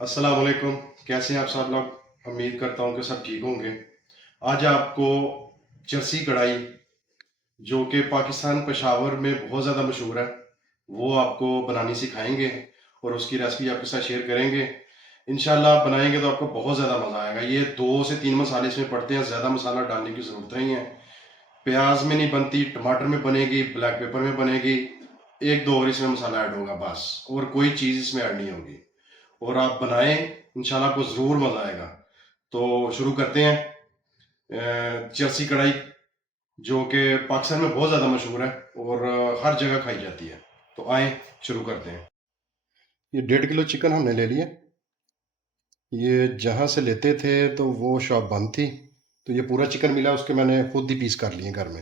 अस्सलाम वालेकुम। कैसे हैं आप सब लोग? उम्मीद करता हूँ कि सब ठीक होंगे। आज आपको चरसी कढ़ाई, जो कि पाकिस्तान पेशावर में बहुत ज़्यादा मशहूर है, वो आपको बनानी सिखाएंगे और उसकी रेसिपी आपके साथ शेयर करेंगे। इंशाल्लाह आप बनाएंगे तो आपको बहुत ज़्यादा मज़ा आएगा। ये 2 से 3 मसाले इसमें पड़ते हैं, ज़्यादा मसाला डालने की ज़रूरत नहीं है। प्याज में नहीं बनती, टमाटर में बनेगी, ब्लैक पेपर में बनेगी, एक दो और इसमें मसाला ऐड होगा बस, और कोई चीज़ इसमें ऐड नहीं होगी। और आप बनाएं, इंशाल्लाह आपको ज़रूर मज़ा आएगा। तो शुरू करते हैं। चरसी कढ़ाई, जो कि पाकिस्तान में बहुत ज़्यादा मशहूर है और हर जगह खाई जाती है। तो आए शुरू करते हैं। ये 1.5 किलो चिकन हमने ले लिया। ये जहाँ से लेते थे तो वो शॉप बंद थी, तो ये पूरा चिकन मिला, उसके मैंने खुद ही पीस कर लिए घर में।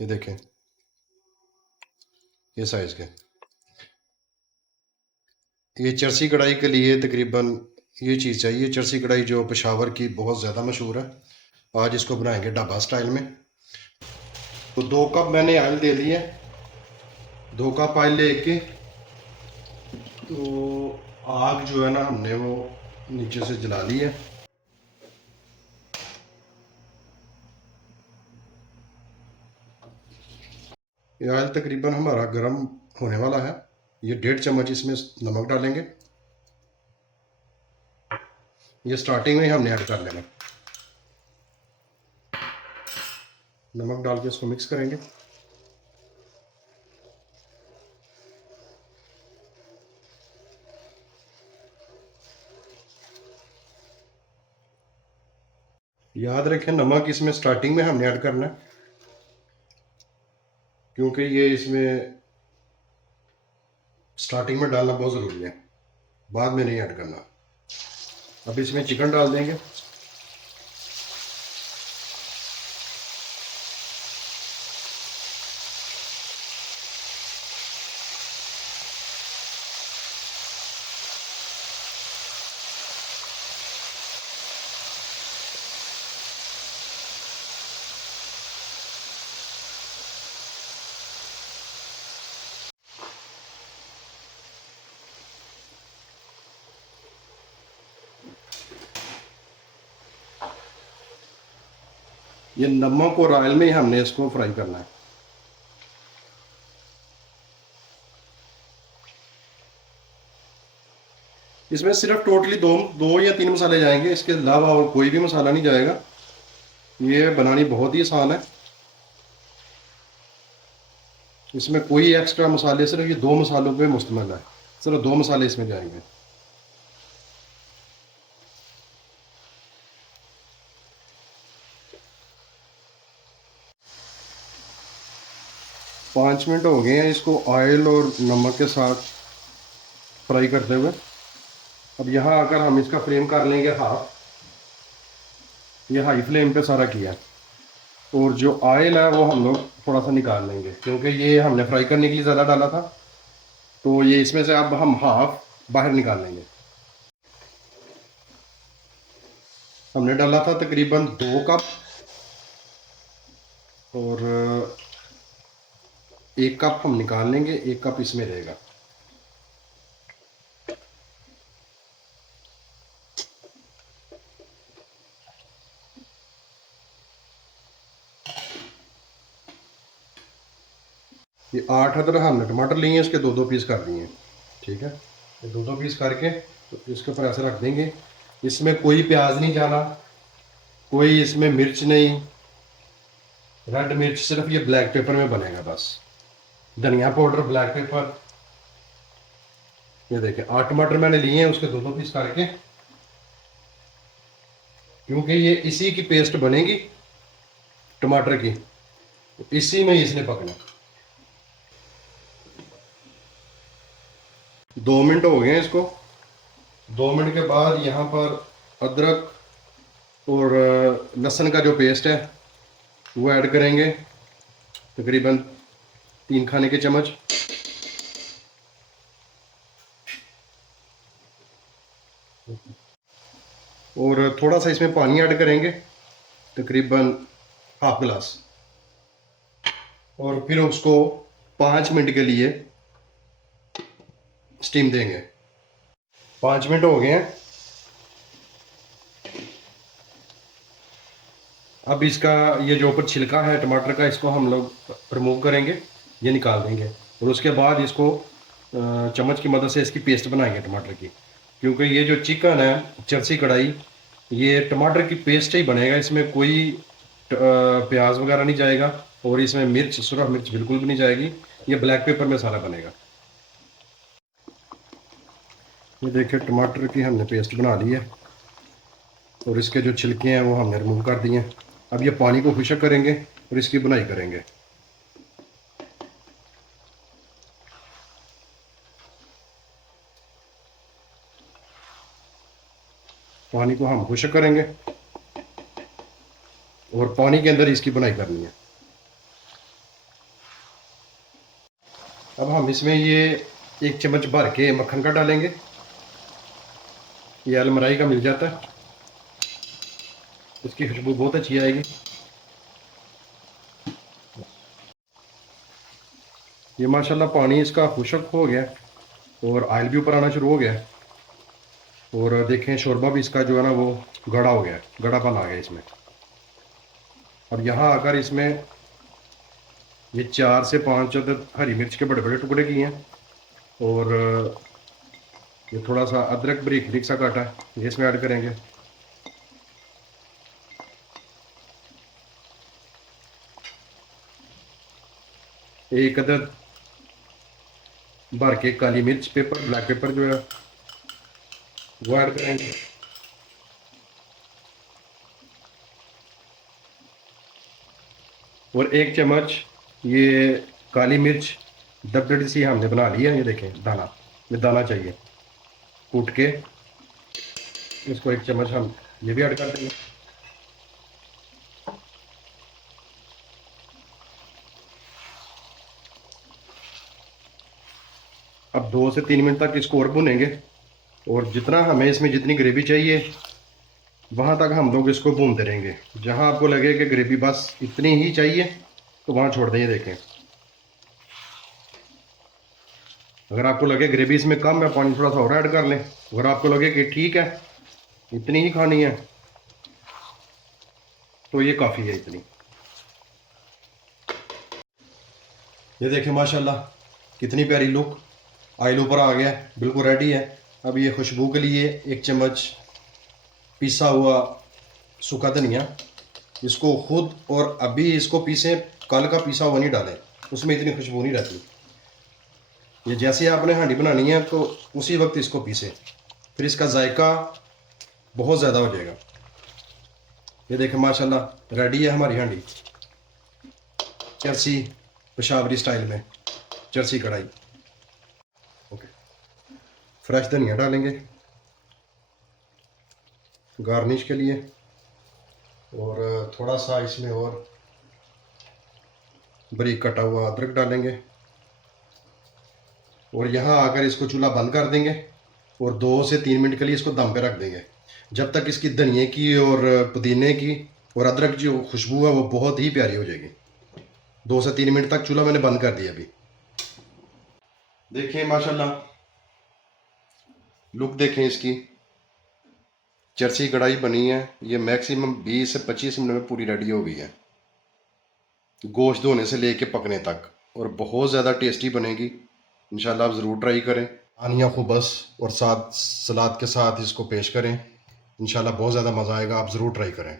ये देखें, ये साइज़ के। ये चरसी कढ़ाई के लिए तकरीबन ये चीज़ चाहिए। चरसी कढ़ाई जो पेशावर की बहुत ज़्यादा मशहूर है। आज इसको बनाएंगे ढाबा स्टाइल में। तो 2 कप मैंने ऑयल ले लिए। 2 कप ऑयल लेके तो आग जो है ना, हमने वो नीचे से जला ली है। ये ऑयल तकरीबन हमारा गर्म होने वाला है। ये 1.5 चम्मच इसमें नमक डालेंगे। ये स्टार्टिंग में ही हमने ऐड कर लेना। नमक डाल के इसको मिक्स करेंगे। याद रखें, नमक इसमें स्टार्टिंग में हमने ऐड करना है, क्योंकि ये इसमें स्टार्टिंग में डालना बहुत ज़रूरी है, बाद में नहीं ऐड करना। अब इसमें चिकन डाल देंगे। ये नमक और ऑयल में ही हमने इसको फ्राई करना है। इसमें सिर्फ टोटली दो दो या तीन मसाले जाएंगे, इसके अलावा और कोई भी मसाला नहीं जाएगा। ये बनानी बहुत ही आसान है। इसमें कोई एक्स्ट्रा मसाले, सिर्फ ये 2 मसालों पे मुश्तमिल है। सिर्फ 2 मसाले इसमें जाएंगे। 5 मिनट हो गए हैं इसको ऑयल और नमक के साथ फ्राई करते हुए। अब यहाँ आकर हम इसका फ्लेम कर लेंगे हाफ। ये हाई फ्लेम पे सारा किया, और जो ऑयल है वो हम लोग थोड़ा सा निकाल लेंगे, क्योंकि ये हमने फ्राई करने के लिए ज़्यादा डाला था। तो ये इसमें से अब हम हाफ बाहर निकाल लेंगे। हमने डाला था तकरीबन 2 कप, और 1 कप हम निकाल लेंगे, 1 कप इसमें रहेगा। ये 8 अदर हमने टमाटर लिए हैं, इसके 2-2 पीस कर दिए हैं। ठीक है, ये 2-2 पीस करके तो इसके ऊपर ऐसे रख देंगे। इसमें कोई प्याज नहीं जाना, कोई इसमें मिर्च नहीं, रेड मिर्च सिर्फ ये ब्लैक पेपर में बनेगा बस। धनिया पाउडर, ब्लैक पेपर। ये देखिए 8 टमाटर मैंने लिए हैं, उसके 2-2 पीस करके, क्योंकि ये इसी की पेस्ट बनेगी टमाटर की, इसी में इसने पकना। 2 मिनट हो गए हैं इसको। 2 मिनट के बाद यहाँ पर अदरक और लहसुन का जो पेस्ट है वो ऐड करेंगे, तकरीबन 3 खाने के चम्मच। और थोड़ा सा इसमें पानी ऐड करेंगे, तकरीबन हाफ गिलास, और फिर उसको 5 मिनट के लिए स्टीम देंगे। 5 मिनट हो गए हैं। अब इसका ये जो ऊपर छिलका है टमाटर का, इसको हम लोग रिमूव करेंगे, ये निकाल देंगे। और उसके बाद इसको चम्मच की मदद से इसकी पेस्ट बनाएंगे टमाटर की, क्योंकि ये जो चिकन है चरसी कढ़ाई, ये टमाटर की पेस्ट ही बनेगा, इसमें कोई प्याज वगैरह नहीं जाएगा, और इसमें मिर्च, सुरख मिर्च बिल्कुल भी नहीं जाएगी। ये ब्लैक पेपर में सारा बनेगा। ये देखिए टमाटर की हमने पेस्ट बना ली है, और इसके जो छिलके हैं वो हमने रिमूव कर दिए हैं। अब ये पानी को खुश्क करेंगे और इसकी बुनाई करेंगे। पानी को हम खुश्क करेंगे और पानी के अंदर इसकी बुनाई करनी है। अब हम इसमें ये 1 चम्मच भर के मक्खन का डालेंगे। ये अलमराई का मिल जाता है, इसकी खुशबू बहुत अच्छी आएगी। ये माशाल्लाह पानी इसका खुश्क हो गया और ऑयल भी ऊपर आना शुरू हो गया। और देखें शोरबा भी इसका जो है ना वो गाढ़ा हो गया, गाढ़ापन आ गया इसमें। अब यहाँ आकर इसमें ये 4 से 5 अदद हरी मिर्च के बड़े बड़े टुकड़े किए हैं, और ये थोड़ा सा अदरक बारीक बारीक सा काटा है, ये इसमें ऐड करेंगे। एक अदद भर के काली मिर्च पेपर, ब्लैक पेपर जो है वो ऐड करेंगे। और 1 चम्मच ये काली मिर्च दबदड़ी सी हमने बना ली है, ये देखें दाना, ये दाना चाहिए कूट के, इसको 1 चम्मच हम ये भी ऐड कर देंगे। अब 2 से 3 मिनट तक इसको और भुनेंगे, और जितना हमें इसमें जितनी ग्रेवी चाहिए वहाँ तक हम लोग इसको भूनते रहेंगे। जहाँ आपको लगे कि ग्रेवी बस इतनी ही चाहिए तो वहाँ छोड़ दें। ये देखें, अगर आपको लगे ग्रेवी इसमें कम है, पानी थोड़ा सा और ऐड कर लें। अगर आपको लगे कि ठीक है इतनी ही खानी है तो ये काफ़ी है इतनी। ये देखें माशाल्लाह कितनी प्यारी लुक, ऑयल ऊपर आ गया, बिल्कुल रेडी है। अब ये खुशबू के लिए 1 चम्मच पिसा हुआ सूखा धनिया, इसको खुद और अभी इसको पीसें, कल का पिसा हुआ नहीं डालें, उसमें इतनी खुशबू नहीं रहती। ये जैसे आपने हांडी बनानी है तो उसी वक्त इसको पीसें, फिर इसका जायका बहुत ज़्यादा हो जाएगा। ये देखें माशाल्लाह रेडी है हमारी हांडी, चरसी पेशावरी स्टाइल में चरसी कढ़ाई। ओके, फ्रेश धनिया डालेंगे गार्निश के लिए, और थोड़ा सा इसमें और बारीक कटा हुआ अदरक डालेंगे, और यहाँ आकर इसको चूल्हा बंद कर देंगे और 2 से 3 मिनट के लिए इसको दम पे रख देंगे, जब तक इसकी धनिए की और पुदीने की और अदरक की जो खुशबू है वो बहुत ही प्यारी हो जाएगी। 2 से 3 मिनट तक चूल्हा मैंने बंद कर दिया। अभी देखिए माशाल्लाह लुक देखें इसकी, चरसी कढ़ाई बनी है। ये मैक्सिमम 20 से 25 मिनट में पूरी रेडी हो गई है, गोश्त धोने से लेके पकने तक, और बहुत ज़्यादा टेस्टी बनेगी। इंशाल्लाह आप ज़रूर ट्राई करें। आनिया खुबस और साथ सलाद के साथ इसको पेश करें, इंशाल्लाह बहुत ज़्यादा मज़ा आएगा। आप ज़रूर ट्राई करें।